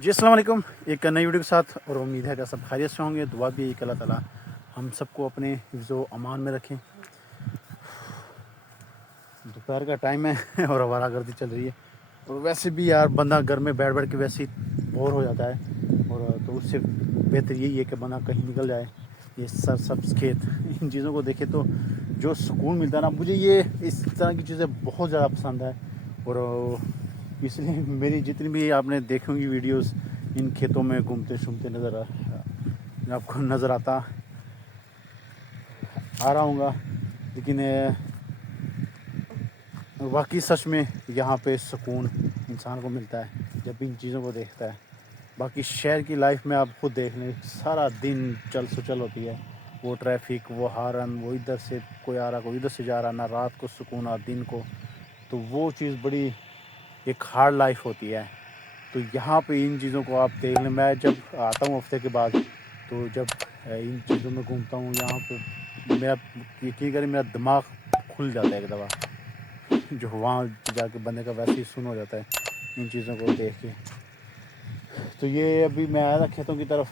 جی السلام علیکم، ایک نئی ویڈیو کے ساتھ، اور امید ہے کہ سب خیریت سے ہوں گے۔ دعا بھی ہے کہ اللہ تعالیٰ ہم سب کو اپنے حفظ و امان میں رکھیں۔ دوپہر کا ٹائم ہے اور آوارہ گردی چل رہی ہے، اور ویسے بھی یار بندہ گھر میں بیٹھ بیٹھ کے ویسے ہی بور ہو جاتا ہے، اور تو اس سے بہتر یہی ہے کہ بندہ کہیں نکل جائے، یہ سرسبز کھیت ان چیزوں کو دیکھے تو جو سکون ملتا ہے نا، مجھے یہ اس طرح کی چیزیں بہت زیادہ پسند ہے۔ اور اس لیے میری جتنی بھی آپ نے دیکھی ہوں گی ویڈیوز، ان کھیتوں میں گھومتے شومتے آپ کو نظر آ رہا ہوں گا، لیکن واقعی سچ میں یہاں پہ سکون انسان کو ملتا ہے جب ان چیزوں کو دیکھتا ہے۔ باقی شہر کی لائف میں آپ خود دیکھ لیں، سارا دن چل سچل ہوتی ہے، وہ ٹریفک، وہ ہارن، وہ ادھر سے کوئی آ رہا، کوئی ادھر سے جا رہا، نہ رات کو سکون نہ دن کو، تو وہ چیز بڑی ایک ہارڈ لائف ہوتی ہے۔ تو یہاں پہ ان چیزوں کو آپ دیکھ لیں، میں جب آتا ہوں ہفتے کے بعد، تو جب ان چیزوں میں گھومتا ہوں یہاں پہ، میرا یقین کریں میرا دماغ کھل جاتا ہے ایک دفعہ، جو وہاں جا کے بندے کا ویسے ہی سن ہو جاتا ہے ان چیزوں کو دیکھ کے۔ تو یہ ابھی میں آیا تھا کھیتوں کی طرف،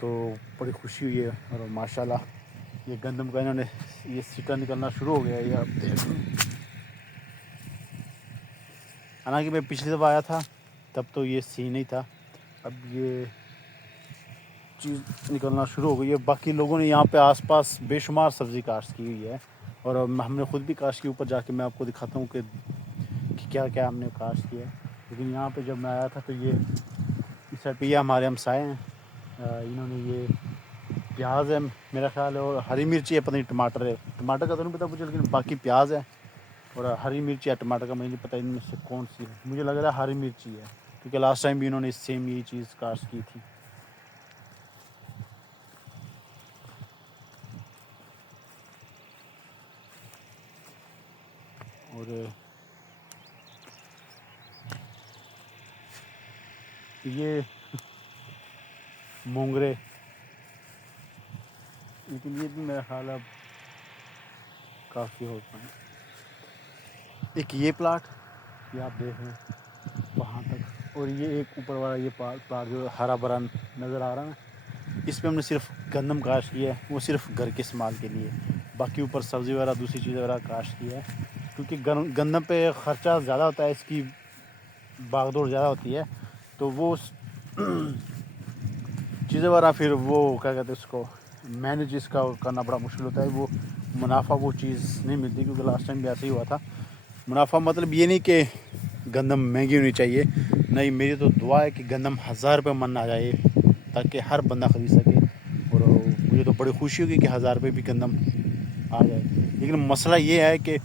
تو بڑی خوشی ہوئی ہے، اور ماشاءاللہ یہ گندم کا انہوں نے یہ سٹا نکلنا شروع ہو گیا ہے، یہ آپ دیکھ لیں۔ حالانکہ میں پچھلی دفعہ آیا تھا تب تو یہ سین نہیں تھا، اب یہ چیز نکلنا شروع ہو گئی ہے۔ باقی لوگوں نے یہاں پہ آس پاس بے شمار سبزی کاشت کی ہوئی ہے، اور ہم نے خود بھی کاشت کی، اوپر جا کے میں آپ کو دکھاتا ہوں کہ کیا کیا ہم نے کاشت کیا ہے۔ لیکن یہاں پہ جب میں آیا تھا تو یہ اس سائڈ پہ یہ ہمارے ہمسائے ہیں، انہوں نے یہ پیاز ہے میرا خیال ہے، اور ہری مرچی ہے، پتہ نہیں ٹماٹر ہے، ٹماٹر کا تو نہیں پتہ مجھے، لیکن باقی پیاز ہے اور ہری مرچی ہے، ٹماٹر کا مجھے نہیں پتہ ان میں سے کون سی ہے، مجھے لگ رہا ہے ہری مرچی ہے، کیونکہ لاسٹ ٹائم بھی انہوں نے سیم یہی چیز کاشت کی تھی۔ اور یہ مونگرے، لیکن یہ بھی میرا خیال اب کافی ہوتا ہے۔ ایک یہ پلاٹ، یہ آپ دیکھ رہے ہیں وہاں تک، اور یہ ایک اوپر والا یہ پلاٹ جو ہرا بھرا نظر آ رہا ہے، اس پہ ہم نے صرف گندم کاشت کیا ہے، وہ صرف گھر کے استعمال کے لیے، باقی اوپر سبزی وغیرہ دوسری چیز وغیرہ کاشت کیا ہے، کیونکہ گندم پہ خرچہ زیادہ ہوتا ہے، اس کی باغ دوڑ زیادہ ہوتی ہے، تو وہ چیزیں وغیرہ پھر وہ کیا کہتے ہیں اس کو مینیج اس کا کرنا بڑا مشکل ہوتا ہے، وہ منافع وہ چیز نہیں ملتی، کیونکہ لاسٹ ٹائم بھی ایسا ہی ہوا تھا۔ منافع مطلب یہ نہیں کہ گندم مہنگی ہونی چاہیے، نہیں، میری تو دعا ہے کہ گندم 1000 روپے من آ جائے تاکہ ہر بندہ خرید سکے، اور مجھے تو بڑی خوشی ہوگی کہ 1000 روپے بھی گندم آ جائے۔ لیکن مسئلہ یہ ہے کہ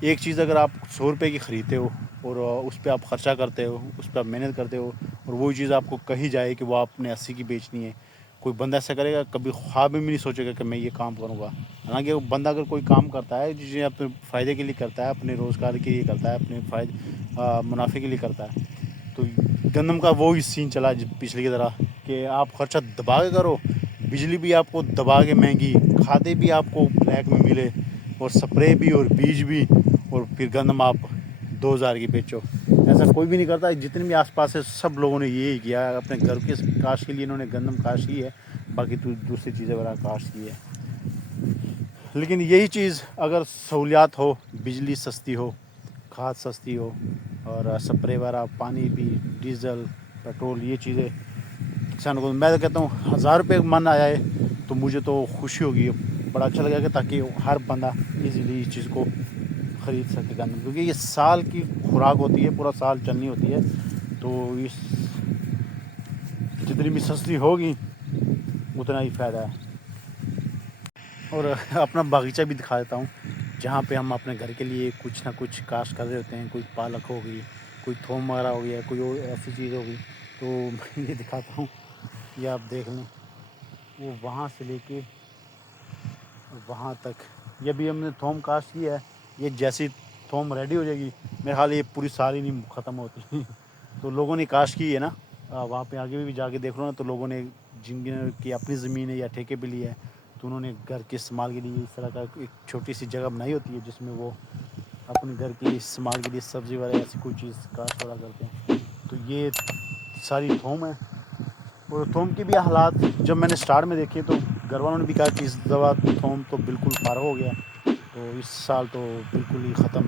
ایک چیز اگر آپ 100 روپے کی خریدتے ہو اور اس پہ آپ خرچہ کرتے ہو، اس پہ آپ محنت کرتے ہو، اور وہی چیز آپ کو کہی جائے کہ وہ آپ نے 80 کی بیچنی ہے، کوئی بندہ ایسا کرے گا؟ کبھی خواب میں بھی نہیں سوچے گا کہ میں یہ کام کروں گا۔ حالانکہ وہ بندہ اگر کوئی کام کرتا ہے جسے اپنے فائدے کے لیے کرتا ہے، اپنے روزگار کے لیے کرتا ہے، اپنے منافع کے لیے کرتا ہے، تو گندم کا وہی سین چلا پچھلے کی طرح کہ آپ خرچہ دبا کے کرو، بجلی بھی آپ کو دبا کے مہنگی، کھادیں بھی آپ کو بلیک میں ملے، اور سپرے بھی اور بیج بھی، اور پھر گندم آپ 2000 کی بیچو۔ ایسا کوئی بھی نہیں کرتا، جتنے بھی آس پاس ہے سب لوگوں نے یہی کیا ہے، اپنے گھر کے کاشت کے لیے انہوں نے گندم کاشت کی ہے، باقی دوسری چیزیں وغیرہ کاشت کی ہے۔ لیکن یہی چیز اگر سہولیات ہو، بجلی سستی ہو، کھاد سستی ہو، اور سپرے وغیرہ، پانی بھی، ڈیزل، پیٹرول، یہ چیزیں کسان کو، میں تو کہتا ہوں 1000 روپے من آ جائے تو مجھے تو خوشی ہوگی، بڑا اچھا لگا کہ تاکہ ہر بندہ ایزیلی اس چیز کو خرید سکے گندم، کیونکہ یہ سال کی خوراک ہوتی ہے، پورا سال چلنی ہوتی ہے، تو اس جتنی بھی سستی ہوگی اتنا ہی فائدہ ہے۔ اور اپنا باغیچہ بھی دکھا دیتا ہوں، جہاں پہ ہم اپنے گھر کے لیے کچھ نہ کچھ کاشت کر رہے ہوتے ہیں، کوئی پالک ہو گئی، کوئی تھوم وغیرہ ہو گیا، کوئی اور ایسی چیز ہو گئی، تو میں یہ دکھاتا ہوں، یہ آپ دیکھ لیں، وہ وہاں سے لے کے وہاں تک، یہ بھی ہم نے تھوم کاشت کی ہے، یہ جیسی تھوم ریڈی ہو جائے گی میرے خیال یہ پوری سال ہی نہیں ختم ہوتی تو لوگوں نے کاشت کی ہے نا، وہاں پہ آگے بھی جا کے دیکھ لو نا، تو لوگوں نے جن کی اپنی زمین ہے یا ٹھیکے پہ لی ہے، تو انہوں نے گھر کے استعمال کے لیے اس طرح کا ایک چھوٹی سی جگہ بنائی ہوتی ہے، جس میں وہ اپنے گھر کے استعمال کے لیے سبزی وغیرہ ایسی کوئی چیز کاشت وغیرہ کرتے ہیں۔ تو یہ ساری تھوم ہے. اور تھوم کے بھی حالات جب میں نے سٹارٹ میں دیکھے تو گھر والوں نے بھی کہا کہ اس دفعہ تھوم تو بالکل فارغ ہو گیا, تو اس سال تو بالکل ہی ختم.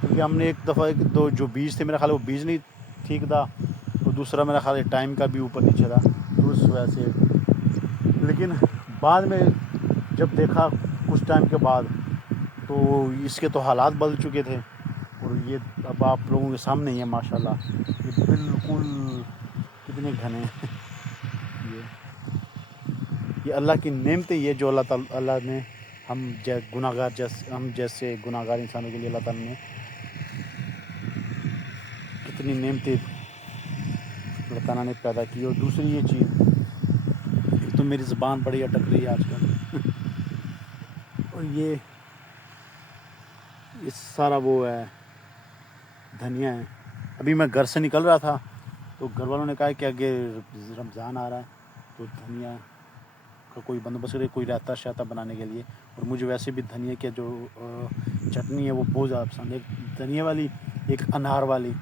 کیونکہ ہم نے ایک دفعہ دو جو بیج تھے میرا خیال ہے وہ بیج نہیں ٹھیک تھا, اور دوسرا میرا خیال ہے ٹائم کا بھی اوپر نیچے تھا, تو اس وجہ سے. لیکن بعد میں جب دیکھا کچھ ٹائم کے بعد تو اس کے تو حالات بدل چکے تھے, اور یہ اب آپ لوگوں کے سامنے ہی ہے ماشاء اللہ, یہ بالکل کتنے گھنے ہیں. یہ اللہ کی نعمتیں یہ جو اللہ نے ہم جیسے گناہ گار انسانوں کے لیے اللہ تعالیٰ نے کتنی نعمتیں اللہ تعالیٰ نے پیدا کی. اور دوسری یہ چیز, ایک تو میری زبان بڑی اٹک رہی ہے آج کل, اور یہ سارا وہ ہے دھنیا ہے. ابھی میں گھر سے نکل رہا تھا تو گھر والوں نے کہا کہ آگے رمضان آ رہا ہے تو دھنیا کا کوئی بندوبست کرے, کوئی رائتا شائتا بنانے کے لیے. اور مجھے ویسے بھی دھنیا کی جو چٹنی ہے وہ بہت زیادہ پسند ہے, ایک دھنیا والی ایک انار والی.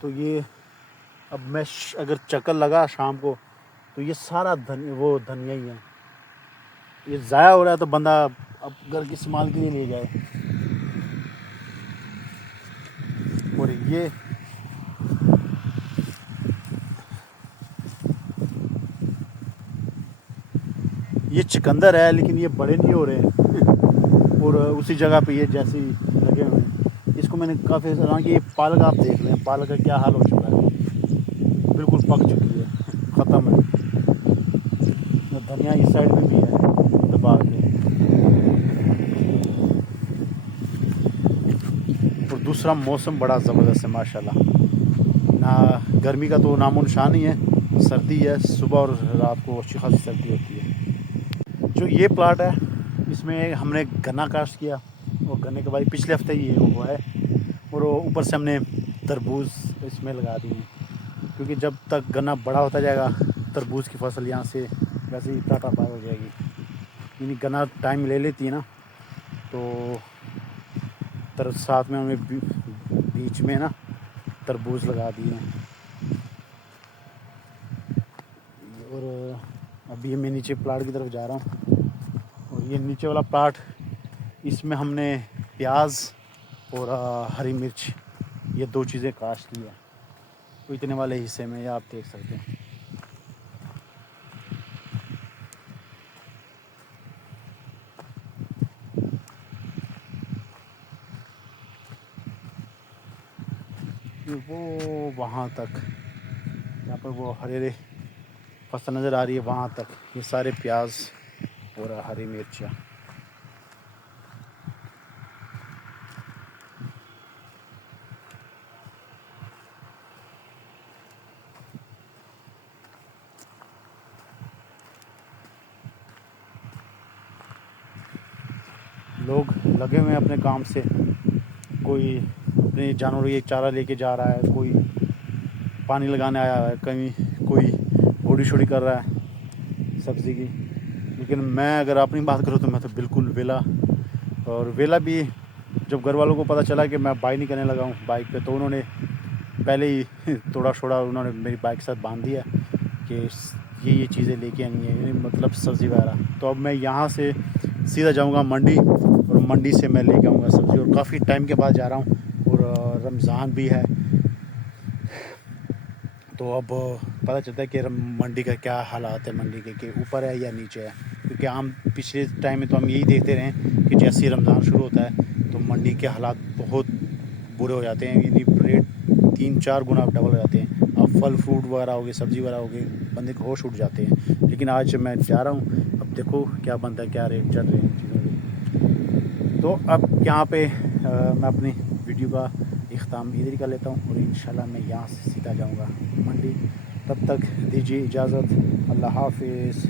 تو یہ اب میں اگر چکر لگا شام کو تو یہ سارا دھنیا ہی ہے. یہ ضائع ہو رہا ہے تو بندہ اب گھر کے استعمال کے لیے لے جائے. اور یہ چکندر ہے لیکن یہ بڑے نہیں ہو رہے ہیں, اور اسی جگہ پہ یہ جیسے لگے ہوئے ہیں. اس کو میں نے کافی حالانکہ یہ پالک آپ دیکھ لیں, پالک کا کیا حال ہو چکا ہے, بالکل پک چکی ہے, ختم ہے. دھنیا اس سائڈ میں بھی ہے دبا کے. اور دوسرا موسم بڑا زبردست ہے ماشاء اللہ, نہ گرمی کا تو نام و نشان ہی ہے, سردی ہے, صبح اور رات کو اچھی خاصی سردی ہوتی ہے. جو یہ پلاٹ ہے اس میں ہم نے گنا کاشت کیا, اور گنے کے بعد پچھلے ہفتے یہ ہوا ہے, اور اوپر سے ہم نے تربوز اس میں لگا دی ہیں. کیونکہ جب تک گنا بڑا ہوتا جائے گا تربوز کی فصل یہاں سے ویسے ہی ٹاٹا پار ہو جائے گی. یعنی گنا ٹائم لے لیتی ہے نا, تو ساتھ میں ہمیں بیچ میں نا تربوز لگا دیے ہیں. اور ابھی یہ میں نیچے پلاٹ کی طرف جا رہا ہوں, اور یہ نیچے والا پلاٹ اس میں ہم نے پیاز اور ہری مرچ یہ دو چیزیں کاشت کی ہیں. تو اتنے والے حصے میں یہ آپ دیکھ سکتے ہیں. وہ وہاں تک یہاں پر وہ ہرے فصل نظر آ رہی ہے, وہاں تک یہ سارے پیاز اور ہری مرچ. لوگ لگے ہوئے ہیں اپنے کام سے, کوئی اپنے جانوروں کے چارہ لے کے جا رہا ہے, کوئی پانی لگانے آیا ہے, کہیں کوئی گوڑی شوڑی کر رہا ہے سبزی کی. لیکن میں اگر اپنی بات کروں تو میں تو بالکل ویلا, اور ویلا بھی جب گھر والوں کو پتہ چلا کہ میں بائک نہیں کرنے لگا ہوں بائک پہ, تو انہوں نے پہلے ہی تھوڑا چھوڑا انہوں نے میری بائک کے ساتھ باندھ دیا کہ یہ چیزیں لے کے آنی ہیں, مطلب سبزی وغیرہ. تو اب میں یہاں سے سیدھا جاؤں گا منڈی, اور منڈی سے میں لے کے آؤں گا سبزی. اور کافی ٹائم کے بعد جا رہا ہوں, اور رمضان بھی ہے, تو اب پتہ چلتا ہے کہ منڈی کا کیا حالات ہے, منڈی کے کہ اوپر ہے یا نیچے ہے. کیونکہ عام پچھلے ٹائم میں تو ہم یہی دیکھتے رہے ہیں کہ جیسے ہی رمضان شروع ہوتا ہے تو منڈی کے حالات بہت برے ہو جاتے ہیں, یعنی ریٹ 3-4 گنا ڈبل ہو جاتے ہیں. اب پھل فروٹ وغیرہ ہو گئے, سبزی وغیرہ ہو گئے, بندے کو ہوش اٹھ جاتے ہیں. لیکن آج میں جا رہا ہوں, اب دیکھو کیا بنتا ہے, کیا ریٹ چل رہے ہیں چیزوں کے. تو اب یہاں پہ میں اپنی ویڈیو کا اختتام ادھر ہی کر لیتا ہوں, اور انشاءاللہ میں یہاں سے سیدھا جاؤں گا منڈی. تب تک دیجیے اجازت, اللہ حافظ.